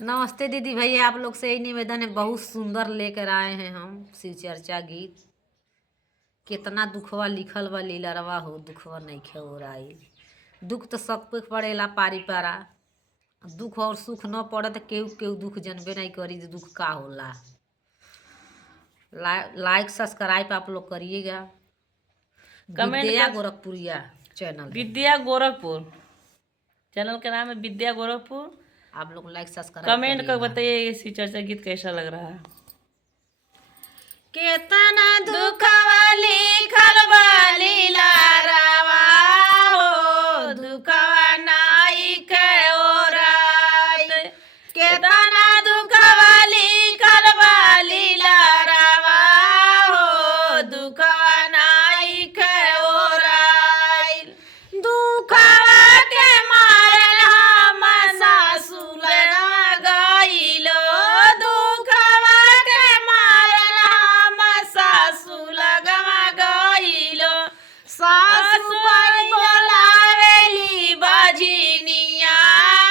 नमस्ते दीदी भैया, आप लोग से यही निवेदन है। बहुत सुंदर लेकर आए हैं हम शिव चर्चा गीत। कितना दुखवा लिखल बा, लीलरवा हो दुखवा नइखे ओराई। दुख तो सब पे पड़ेला पारी पारा। दुख और सुख न पड़े तो केहू केहू दुख जनबे नहीं करी जो दुख का होला। लाइक सब्सक्राइब आप लोग करिएगा। कमेंट विद्या कर। गोरखपुरिया चैनल है। विद्या गोरखपुर चैनल का नाम है विद्या गोरखपुर। आप लोग लाइक सब्सक्राइब कमेंट कर करिएगा। बताइए ये शिव चर्चा गीत कैसा लग रहा है। केतना दुखवा लिखल बा लीलरवा हो दुखवा नइखे ओराई। केतना दुखवा लिखल बा लीलरवा हो दुखवा नइखे ओराई। दुखवा के मारल हम सासुर गइलो। दुखवा के मारल हम सासुर गइलो। सासु बोलावेली बजनिया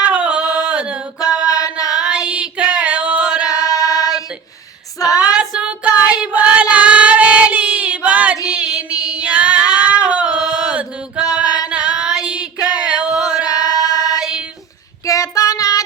हो दुखवा नइखे ओराई। सासु कई बोलावेली बजनिया हो दुखवा नइखे ओराई। केतना